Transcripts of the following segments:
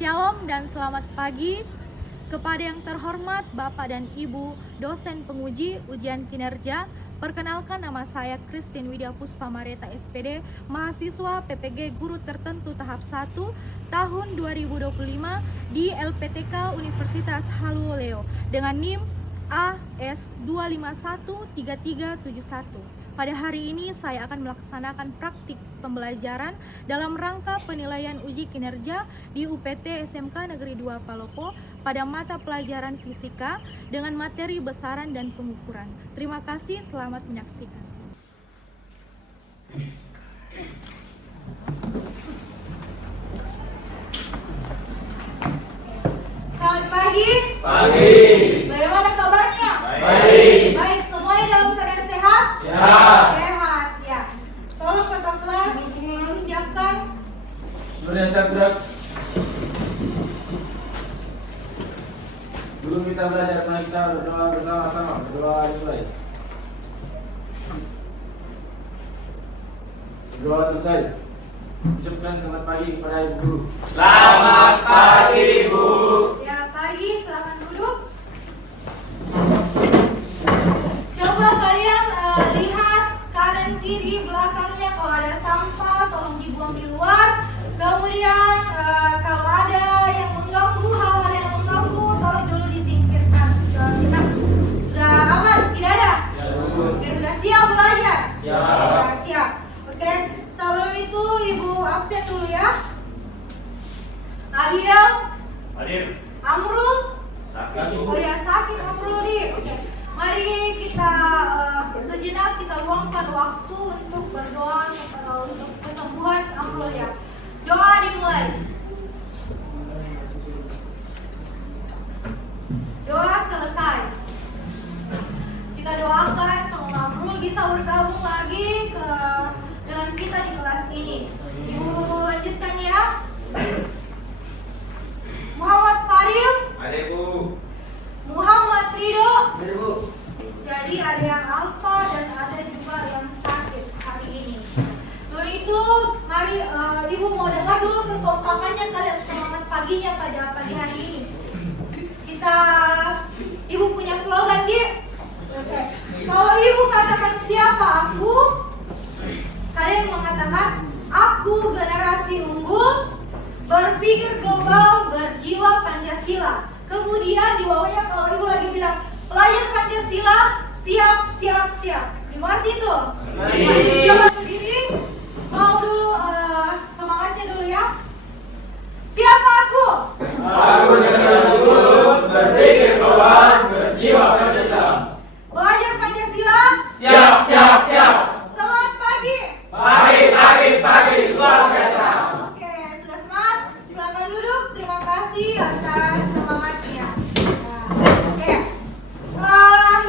Shalom dan selamat pagi kepada yang terhormat Bapak dan Ibu dosen penguji ujian kinerja. Perkenalkan, nama saya Christine Widya Puspa Mareta SPD, mahasiswa PPG Guru Tertentu tahap 1 tahun 2025 di LPTK Universitas Haluoleo dengan NIM AS2513371. Pada hari ini saya akan melaksanakan praktik pembelajaran dalam rangka penilaian uji kinerja di UPT SMK Negeri 2 Palopo pada mata pelajaran fisika dengan materi besaran dan pengukuran. Terima kasih, selamat menyaksikan. Selamat pagi. Pagi. Bagaimana kabarnya? Baik. Baik, semuanya dalam keadaan sehat? Sehat. Sehat, ya. Tolong kakak kelas siapkan. Sebenarnya saya berat. Dulu kita belajar, mari kita berdoa bersama-sama. Berdoa dimulai. Berdoa selesai. Ucapkan selamat pagi kepada Ibu Guru. Selamat pagi, Ibu. Ya, pagi, silakan duduk. Coba kalian lihat kanan kiri belakangnya, kalau ada sampah tolong dibuang di luar. Kemudian kalau ada yang mengganggu, hal-hal yang mengganggu tolong dulu disingkirkan sejenak. Sudah aman? Tidak ada? Oke, sudah siap belajar? Siap. Ya, siap. Oke, sebelum itu Ibu absen dulu ya. Adil, Hadir. Amrul, Sakit. oh ya sakit Amrul nih. Oke, mari kita sejenak kita luangkan waktu untuk berdoa untuk kesembuhan Amrul ya. Doa dimulai. Doa selesai. Kita doakan semoga Amrul bisa bergabung lagi dengan kita di kelas ini. Ibu lanjutkan ya. Muhammad Faril, Hadir, Bu. Muhammad Ridho. Hadir, Bu. Jadi ada yang alfa dan ada juga yang sakit hari ini. Lalu itu mari Ibu mau dengar dulu kekompakannya kalian, semangat paginya pada pagi hari ini. Ibu punya slogan di. Oke. Kalau Ibu katakan siapa aku, kalian mengatakan aku generasi unggul, berpikir global, berjiwa Pancasila. Kemudian di bawahnya kalau Ibu lagi bilang pelajar Pancasila, siap, siap, siap. Dimengerti itu? Coba berdiri. Mau dulu semangatnya dulu ya. Siapa aku? Aku generasi unggul, berpikir global, berjiwa Pancasila. Belajar Pancasila. Siap, siap, siap. Semangat pagi. Pagi, luar biasa. Oke, sudah semangat. Silakan duduk. Terima kasih atas semangatnya. Nah, oke.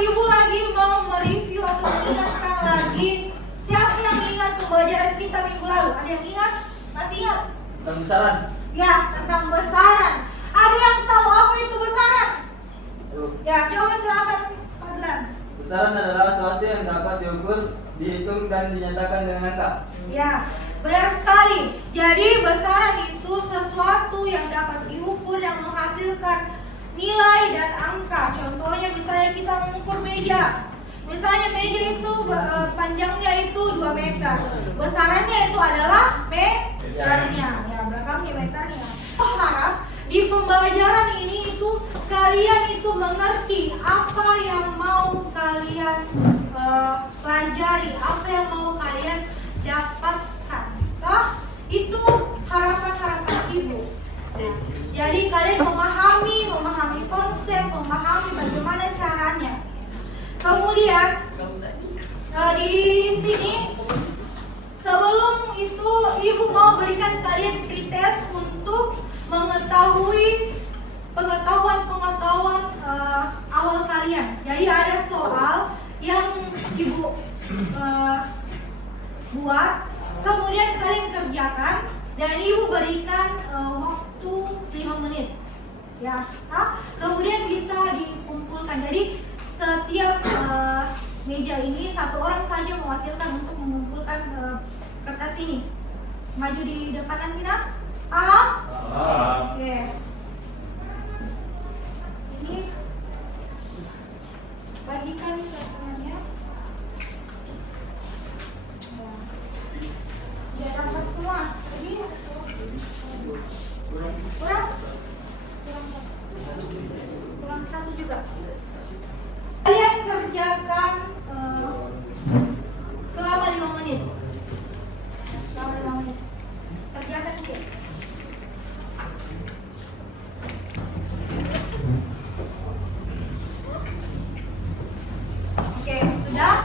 Ibu lagi mau mereview atau mengingatkan lagi. Siapa yang ingat pembelajaran kita minggu lalu? Ada yang ingat? Masih ingat? Tentang besaran. Ya, tentang besaran. Ada yang tahu apa itu besaran? Ya, coba silakan Pak Dilan. Besaran adalah sesuatu yang dapat diukur, dihitung, dan dinyatakan dengan angka. Ya, benar sekali. Jadi besaran itu sesuatu yang dapat diukur, yang menghasilkan nilai dan angka. Contohnya misalnya kita mengukur meja. Misalnya meja itu panjangnya itu 2 meter. Besarannya itu adalah meternya. Ya, belakangnya meternya. Saya harap di pembelajaran ini itu kalian itu mengerti apa yang mau kalian pelajari, apa yang mau kalian dapatkan. Itu harapan-harapan Ibu. Nah, jadi kalian memahami konsep, memahami bagaimana caranya. Kemudian di sini sebelum itu Ibu mau berikan kalian pretest untuk mengetahui pengetahuan awal kalian. Jadi ada soal yang Ibu buat, kemudian kalian kerjakan dan Ibu berikan waktu 5 menit. Ya, kemudian bisa dikumpulkan. Jadi setiap meja ini satu orang saja mewakilkan untuk mengumpulkan kertas ini. Maju di depan nanti, nak. Paham? Paham. Oke. Kurang? Kurang satu juga. Kalian kerjakan selama 5 menit. Selama 5 menit. Kerjakan oke. Oke, sudah?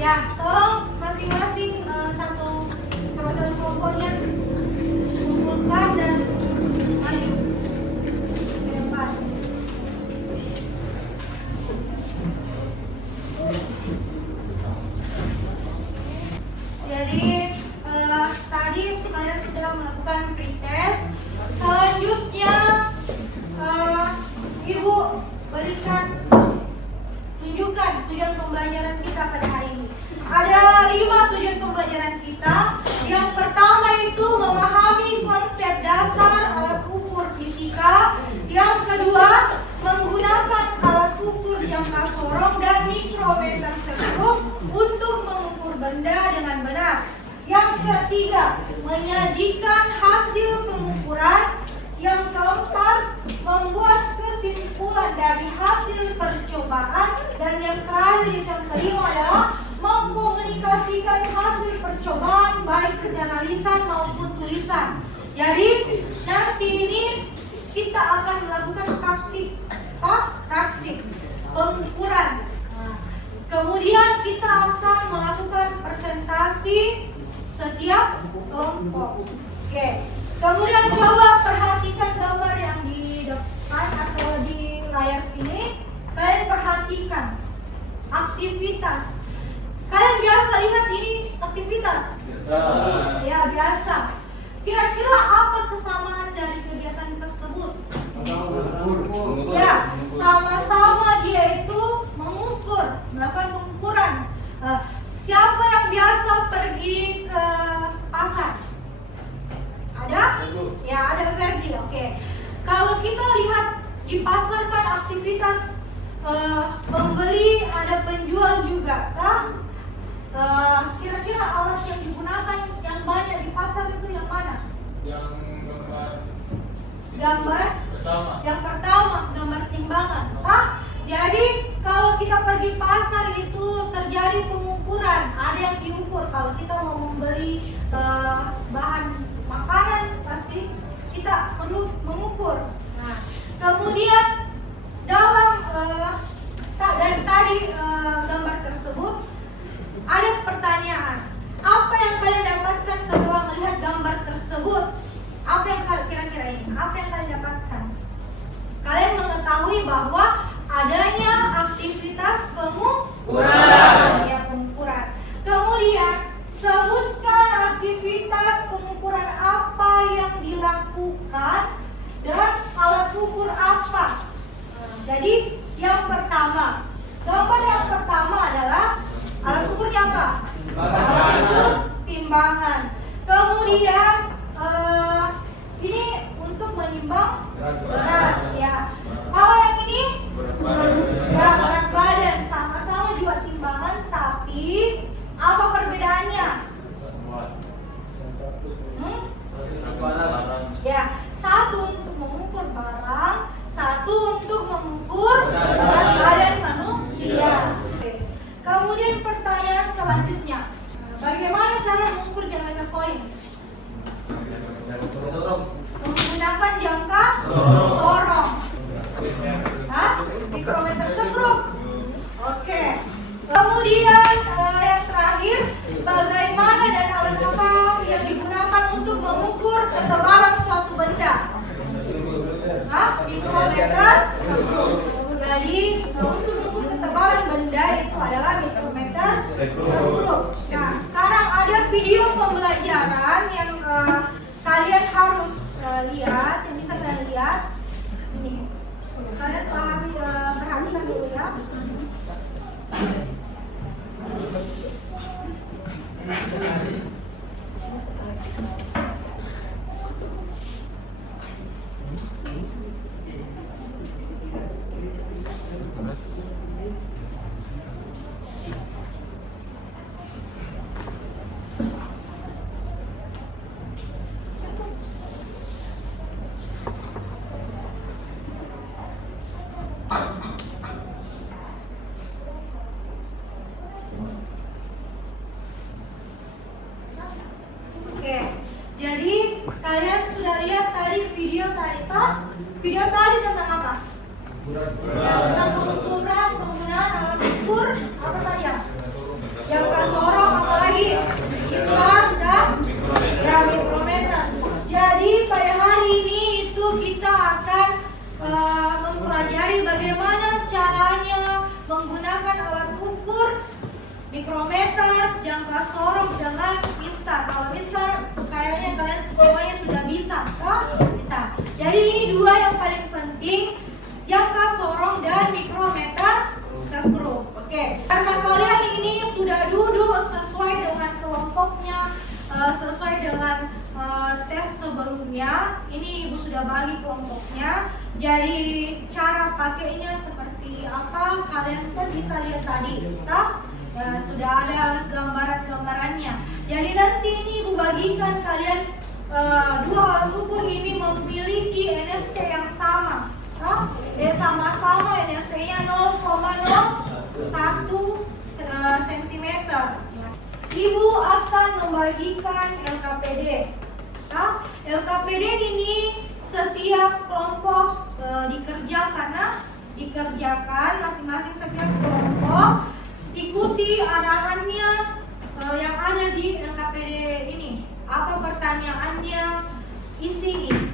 Ya, tolong masing-masing satu perwakilan kelompoknya kumpulkan dan maju ke depan. Jadi tadi kalian sudah melakukan pretest. Selanjutnya Ibu berikan tunjukkan tujuan pembelajaran kita pada hari ini. Ada 5 tujuan pembelajaran kita. Yang pertama itu memahami konsep dasar alat ukur fisika. Yang kedua, menggunakan alat ukur jangka sorong dan mikrometer skop untuk mengukur benda dengan benar. Yang ketiga, menyajikan hasil pengukuran. Yang keempat, membuat kesimpulan dari hasil percobaan. Dan yang terakhir yang kelima adalah mengkomunikasikan hasil percobaan baik secara lisan maupun tulisan. Jadi nanti ini kita akan melakukan praktik pengukuran. Kemudian kita akan melakukan presentasi setiap kelompok. Oke. Kemudian coba perhatikan gambar yang di depan atau di layar sini. Kalian perhatikan aktivitas. Kalian biasa lihat ini aktivitas? Biasa. Ya, biasa. Kira-kira apa kesamaan dari kegiatan tersebut? Ya, sama-sama dia itu mengukur, melakukan pengukuran. Siapa yang biasa pergi ke pasar? Ada? Ya, ada Ferdi. Oke. Kalau kita lihat di pasar kan aktivitas pembeli, ada penjual juga, kan? Kira-kira alat yang digunakan yang banyak di pasar itu yang mana? Yang pertama, gambar timbangan. Jadi kalau kita pergi pasar itu terjadi pengukuran, ada yang diukur. Kalau kita mau membeli bahan makanan pasti kita perlu mengukur. Nah, kemudian dalam dari tadi gambar tersebut ada pertanyaan. Apa yang kalian dapatkan setelah melihat gambar tersebut? Apa yang kira-kira ini? Apa yang kalian dapatkan? Kalian mengetahui bahwa adanya aktivitas pengukuran. Ya, pengukuran. Kemudian sebutkan aktivitas pengukuran apa yang dilakukan dan alat ukur apa. Jadi yang pertama, gambar yang pertama adalah alat ukurnya apa? Alat ukur timbangan. Kemudian ini untuk menimbang berat, ya. Kalau yang ini ya berat badan, sama-sama juga timbangan, tapi apa perbedaannya? Ya, satu untuk mengukur barang, satu untuk mengukur berat badan manusia. Oke. Kemudian pertanyaan selanjutnya, bagaimana cara mengukur diameter koin? Menggunakan jangka sorong. Mikrometer skop. Video tadi tentang apa? Ya, tentang pengukuran, penggunaan alat ukur apa saja? Yang kasorong apalagi? Mistar dan ya mikrometer. Jadi pada hari ini itu kita akan mempelajari bagaimana caranya menggunakan alat ukur mikrometer, jangka sorong dengan mistar. Kalau mistar kayaknya kalian semuanya sudah bisa, kah? Bisa. Jadi ini dua yang paling penting, jangka sorong dan mikrometer skru. Oke. Karena kalian ini sudah duduk sesuai dengan kelompoknya, sesuai dengan tes sebelumnya. Ini Ibu sudah bagi kelompoknya. Jadi cara pakainya seperti apa? Kalian kan bisa lihat tadi, tak? Sudah ada gambaran-gambarannya. Jadi nanti ini Ibu bagikan kalian dua alat ukur ini memiliki NST yang sama. Sama-sama NST-nya 0,01 cm. Ibu akan membagikan LKPD. LKPD ini setiap kelompok dikerjakan masing-masing setiap kelompok ikuti arahannya yang ada di LKPD ini. Apa pertanyaannya, isi ini.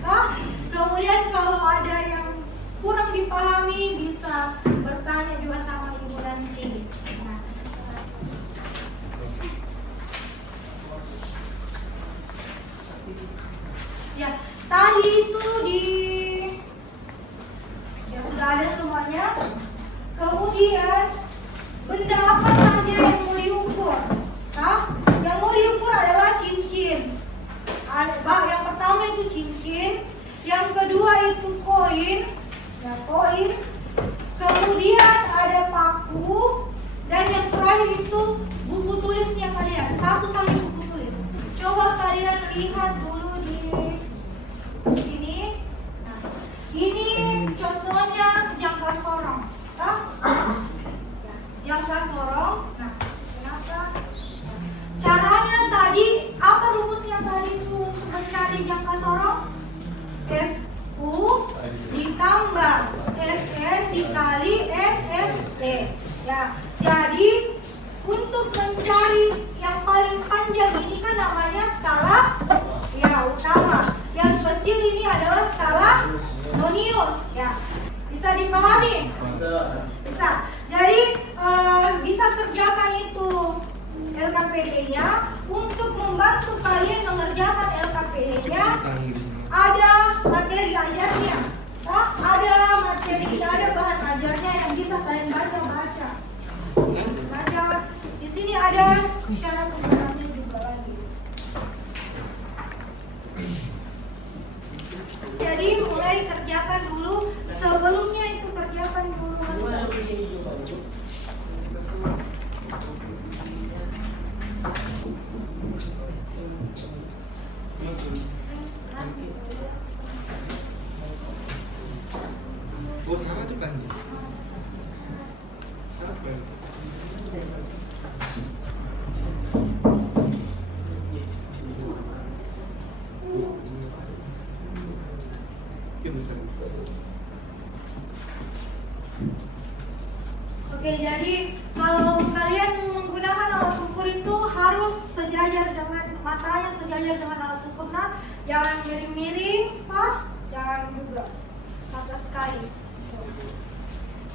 Kemudian kalau ada yang kurang dipahami bisa bertanya juga sama Ibu nanti. Ya, tadi itu ya sudah ada semuanya. Kemudian benda apa saja yang mau diukur? Yang mau diukur adalah cincin. Yang pertama itu cincin, yang kedua itu koin, ya koin. Kemudian ada paku, dan yang terakhir itu buku tulisnya kalian. Satu saja buku tulis. Coba kalian lihat dulu di sini. Nah, ini contohnya jangka sorong. Jangka sorong. Nah, kenapa? Caranya tadi, apa rumusnya tadi untuk mencari jangka sorong? SU ditambah SN dikali NSD. Ya, jadi untuk mencari yang paling panjang ini kan namanya skala ya utama. Yang kecil ini adalah skala Nonius. Ya, bisa dipahami? Bisa. Jadi bisa kerjakan itu LKPD-nya. Untuk membantu kalian mengerjakan LKPD-nya, ada materi ajarnya. Ada bahan ajarnya yang bisa kalian baca. Di sini ada cara penggunaannya juga lagi. Jadi mulai kerjakan dulu. Sebelumnya itu kerjakan dulu. Oh, sama tuh kan. Oke, jadi kalau kalian menggunakan alat ukur itu harus sejajar dengan matanya, sejajar dengan alat ukur. Nah, jangan miring-miring, jangan juga atas sekali.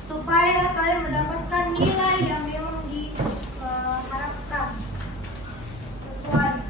Supaya kalian mendapatkan nilai yang memang diharapkan sesuai.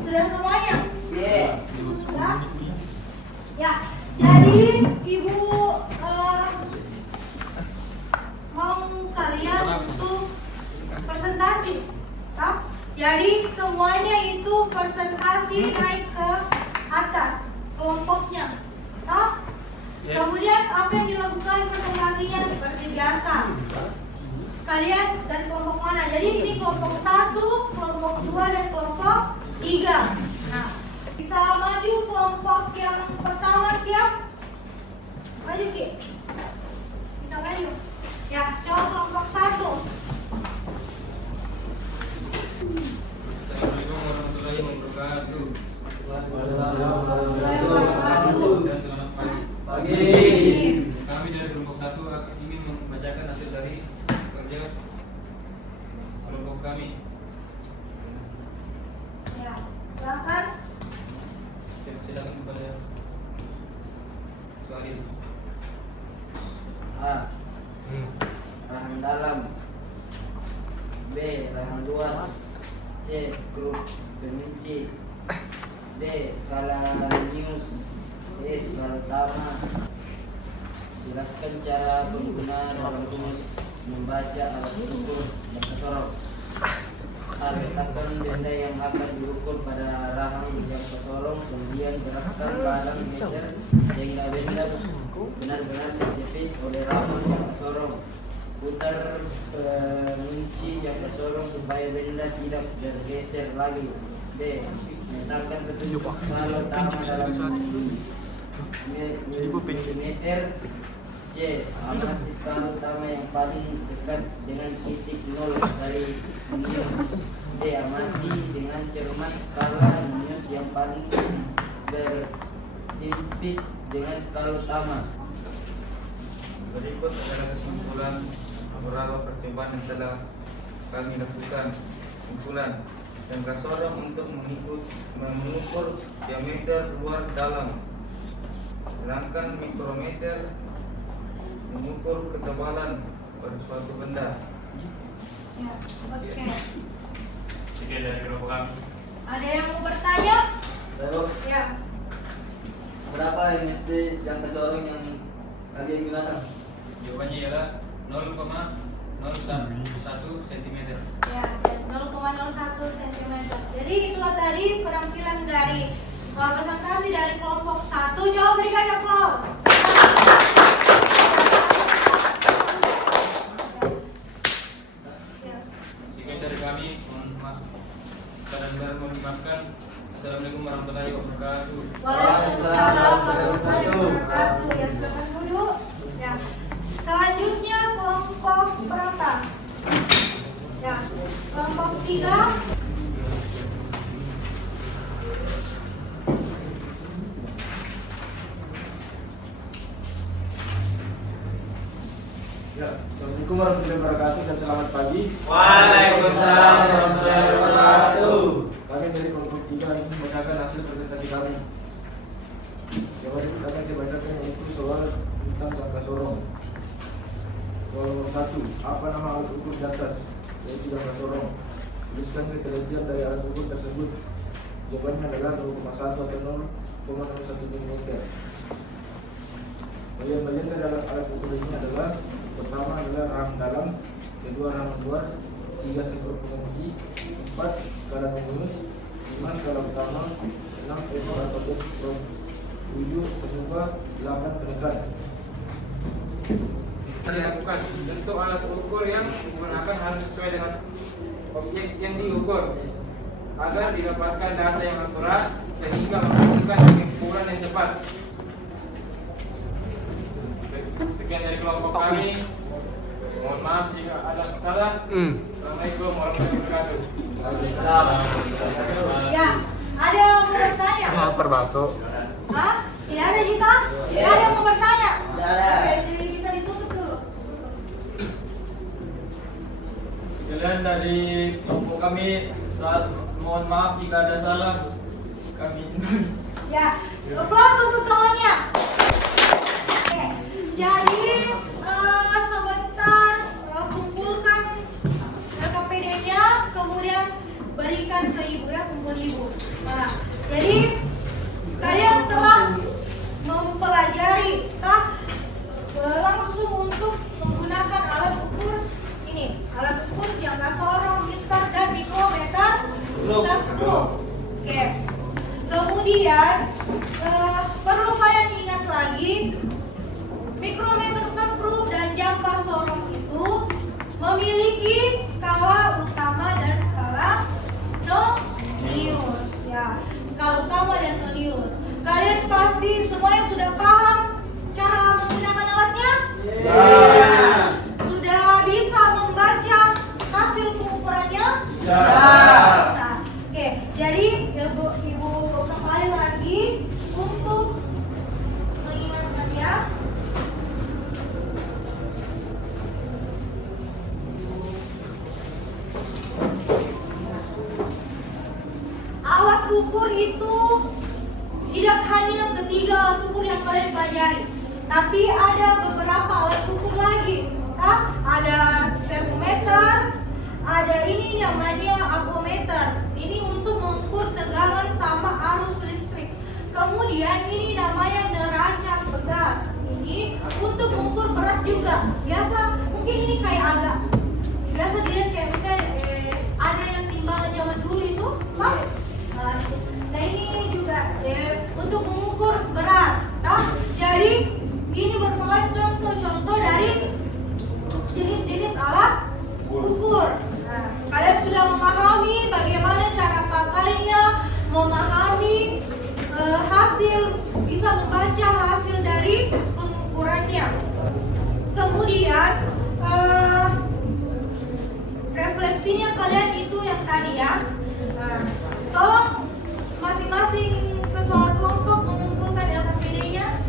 Sudah semuanya? Sudah? Ya, jadi ibu mau kalian untuk presentasi, tak? Jadi semuanya itu presentasi naik ke atas kelompoknya, tak? Kemudian apa yang dilakukan presentasinya seperti biasa. Kalian dari kelompok mana? Jadi ini kelompok 1, kelompok 2, dan kelompok 3. Nah, bisa maju kelompok yang pertama, siap? Maju Ki. Kita maju. Ya, coba kelompok 1. Assalamualaikum warahmatullahi wabarakatuh. Dan selamat pagi. Kami dari kelompok 1 ingin membacakan hasil dari kerja kelompok kami. Ya, silakan. Silakan kepada Suhail. A. Rahang dalam. B. Rahang luar. C. Grup perinci. D. Skala news. E. Skala utama. Jelaskan cara penggunaan rumus membaca alat ukur dan sorong. A. Letakkan benda yang akan diukur pada rahang yang kesorong, kemudian gerakkan barang meter sehingga benda benar-benar terjepit oleh rahang yang kesorong. Putar kunci yang kesorong supaya benda tidak bergeser lagi. B. Letakkan petunjuk skala utama dalam milimeter. C. Amati skala utama yang paling dekat dengan titik 0 dari news. D. Amati dengan cermat skala news yang paling berhimpit dengan skala utama. Berikut adalah kesimpulan beberapa percobaan yang telah kami lakukan. Kesimpulan yang kesorong untuk mengukur diameter luar dalam, sedangkan mikrometer mengukur ketebalan pada suatu benda. Ya, oke. Sekian dari kelompok kami. Ada yang mau bertanya? Lalu, Ya. berapa MSD yang kesorong yang kalian gunakan? Jawabannya ialah 0,011 cm. Ya, 0,01 cm. Jadi itulah tadi penampilan dari presentasi dari kelompok 1. Coba berikan aplaus. Ya. Sekian dari kami. Mohon maaf. Benar-benar mohon dimaafkan. Assalamualaikum warahmatullahi wabarakatuh. Waalaikumsalam warahmatullahi wabarakatuh. Ya, silakan duduk. Ya. Selanjutnya kelompok berapa? Ya, kelompok 3. Ya, Assalamualaikum warahmatullahi wabarakatuh dan selamat pagi. Waalaikumsalam warahmatullahi wabarakatuh. Kami dari kelompok 3 ingin membacakan hasil presentasi kami. Yang akan saya bacakan yaitu soal tentang jangka sorong. Soal nomor 1, apa nama alat ukur di atas? Yaitu jangka sorong. Tuliskan kriteria dari alat ukur tersebut. Jawabannya adalah 0,1 atau 0,01 mm. Bagian-bagian dari alat ukur ini adalah: pertama adalah rahang dalam, kedua rahang luar, 3 sektor pengunci, 4 skala minus, 5 skala utama, 6 ekor atau backstrom, 7 penyumbang, 8 penekan. Dilakukan bentuk alat ukur yang digunakan harus sesuai dengan objek yang diukur agar didapatkan data yang akurat sehingga menghasilkan kesimpulan yang tepat. Sekian dari kelompok kami. Mohon maaf jika ada salah. Assalamualaikum warahmatullahi wabarakatuh. Ya, ada yang mau bertanya? Perbaso. Hah? Tidak ada, Jita? Iya. Ada yang mau bertanya? Tidak ada. Oke, jadi bisa ditutup dulu. Sekian dari kelompok kami. Mohon maaf jika ada salah. Kami Ya, aplaus untuk temannya. Oke, jadi sebentar kumpulkan KPD-nya, kemudian berikan ke ibu ya, kumpul ibu. Nah, jadi kemudian perlu kalian ingat lagi, mikrometer skrup dan jangka sorong itu memiliki skala utama dan skala nonius. Ya, skala utama dan nonius. Kalian pasti semuanya sudah paham cara menggunakan alatnya? Sudah bisa membaca hasil pengukurannya? Bisa. Oke, jadi ibu kembali lagi untuk mengingatkan ya. Alat ukur itu tidak hanya ketiga alat ukur yang kalian pelajari, tapi ada beberapa alat ukur lagi. Ada termometer, ada ini namanya amperemeter. Ini untuk mengukur tegangan sama arus listrik. Kemudian ini namanya neraca pegas. Ini untuk mengukur berat juga. Biasa mungkin ini kayak agak biasa dilihat kayak misalnya ada yang timbangan zaman dulu itu, Pak. Nah ini juga untuk mengukur berat. Jadi ini merupakan contoh-contoh dari jenis-jenis alat ukur. Nah, kalian sudah memahami bagaimana cara pakainya, memahami hasil, bisa membaca hasil dari pengukurannya. Kemudian refleksinya kalian itu yang tadi ya. Nah, tolong masing-masing ketua kelompok mengumpulkan LKPD-nya.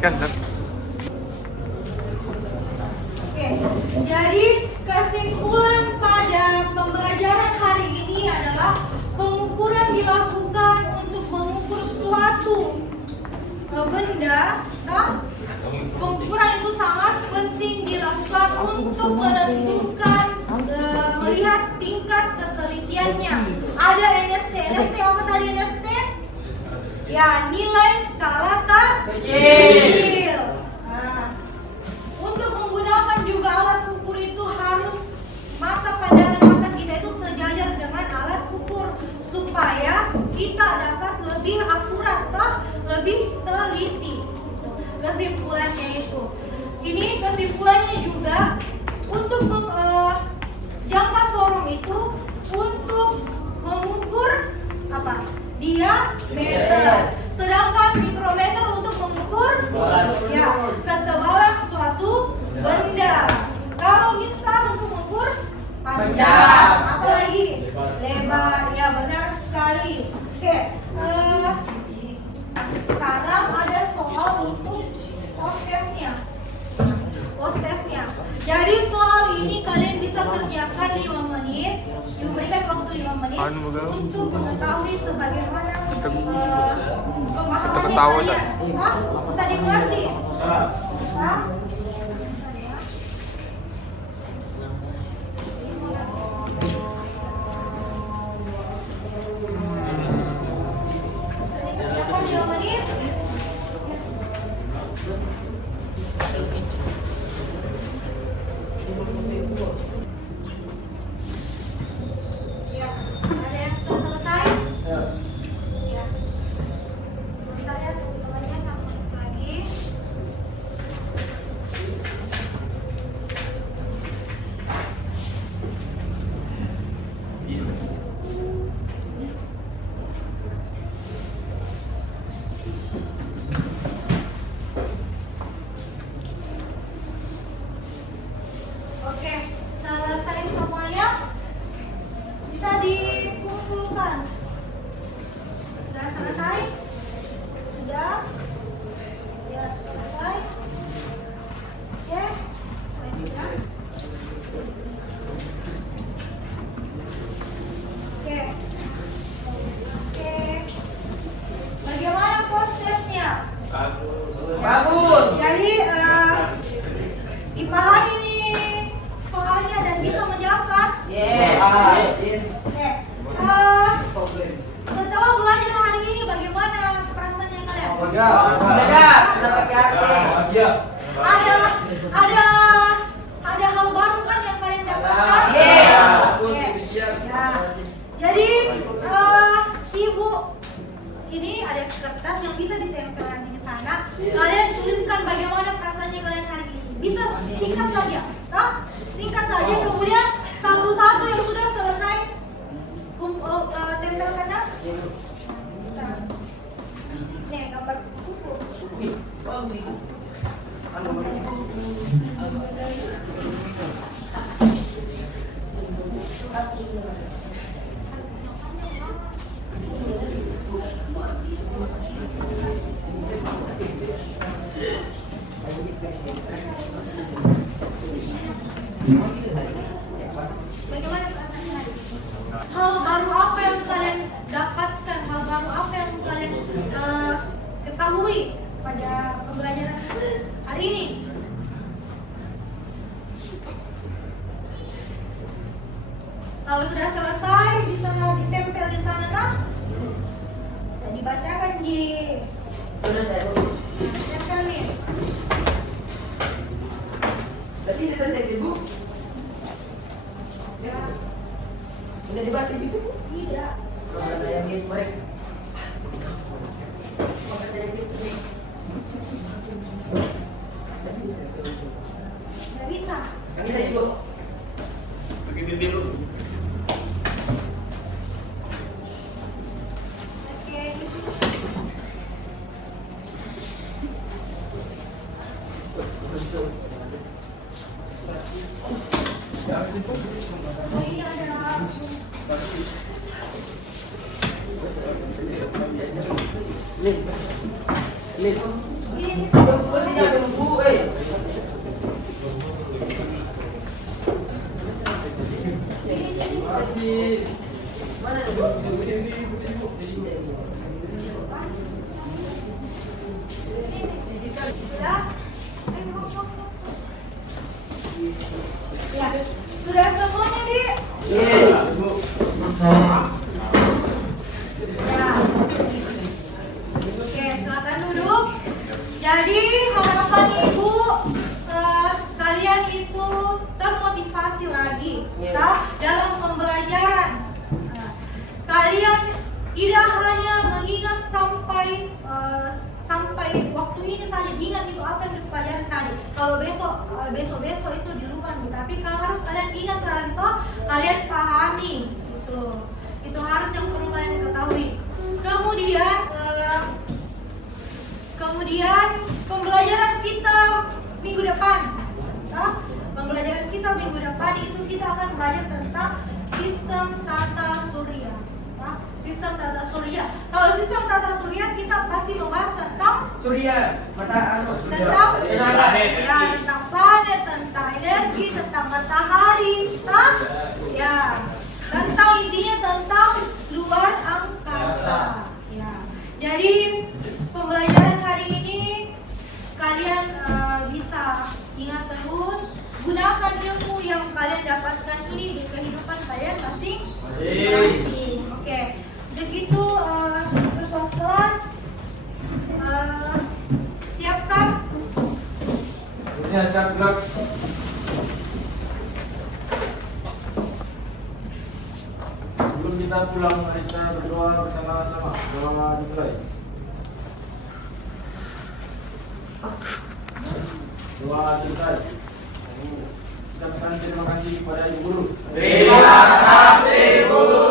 Scan, Sir. Oke, jadi kesimpulan pada pembelajaran hari ini adalah pengukuran dilakukan untuk mengukur suatu benda. Pengukuran itu sangat penting dilakukan untuk menentukan melihat tingkat ketelitiannya. Ada NST. NST apa tadi NST? Ya, nilai skala terkecil. Nah, untuk menggunakan juga alat ukur itu harus pandangan mata kita itu sejajar dengan alat ukur supaya kita dapat lebih akurat, lebih teliti. Kesimpulannya itu. Ini kesimpulannya juga untuk jangka sorong itu untuk mengukur apa? Diameter. Sedangkan mikrometer untuk mengukur ya ketebalan suatu benda. Kalau misal untuk mengukur panjang, apalagi lebar. Ya benar sekali. Oke. Sekarang ada soal untuk postesnya. Jadi soal ini kalian bisa kerjakan 5 menit. Diberikan waktu 5 menit untuk mengetahui sebagaimana pemahamannya kalian. Bisa dimengerti? Bisa? Kerjakan 5 menit. Ya, ada yang sudah selesai? Ya. Misalnya teman-temannya satu lagi. Oke, selesai semuanya. Bisa dikumpulkan. Sudah selesai? Sudah? Ya, selesai. Oke, sudah. Oke. Oke. Bagaimana prosesnya? Bagus. Jadi dipahami soalnya dan bisa menjawab kan? Yes. Oke. Setelah belajar hari ini bagaimana Sudah pakai AC. Bahagia. Ada hal baru kan yang kalian dapatkan? Iya. Oke. Ya. Jadi ibu ini ada kertas yang bisa ditempel nanti di sana. Kalian tuliskan bagaimana perasaannya kalian hari ini. Bisa singkat saja, singkat saja. Kemudian satu-satu yang sudah selesai tempelkan ya. Bisa. Nih gambar kuku. Bagaimana perasaannya hari ini? Hal baru apa yang kalian dapatkan? Hal baru apa yang kalian ketahui pada pembelajaran hari ini? Kalau sudah selesai bisa ditempel di sana kan? Dan dibacakan Ji. Sudah saya. Tempel nih. Tapi saya tanya ibu, Ya, udah dibaca gitu bu? tidak. Kalau ada yang gitu baik. Tidak bisa. Kami saya ibu. Pakai bibir dulu. Oke. Oh, ini ada Lin. Lin. ini. Posisinya bu, Masih. Mana ada bu? Sudah? Ya, sudah semuanya di. Iya. Ya. Oke, silakan duduk. Jadi harapan ibu kalian itu termotivasi lagi dalam pembelajaran. Kalian tidak hanya mengingat sampai waktu ini saja, ingat itu apa yang dipelajari tadi. Kalau besok itu dilupakan, tapi kalau harus kalian ingat lagi toh, kalian pahami itu harus yang perlu kalian ketahui. Kemudian pembelajaran kita minggu depan. Pembelajaran kita minggu depan itu kita akan belajar tentang sistem tata surya. Sistem tata surya. Kalau sistem tata surya kita pasti membahas tentang Surya, matahari. tentang Planet. ya, tentang planet, tentang energi, tentang matahari, ya, tentang intinya tentang luar angkasa. Ya. Jadi pembelajaran hari ini kalian bisa ingat terus, gunakan ilmu yang kalian dapatkan ini di kehidupan kalian masing-masing. Oke, begitu ketua kelas siapkan. Ini siap gerak. Sebelum kita pulang, mari kita berdoa bersama-sama. Doa dimulai. Doa dimulai. Ucapkan terima kasih kepada Ibu Guru. Terima kasih, Bu.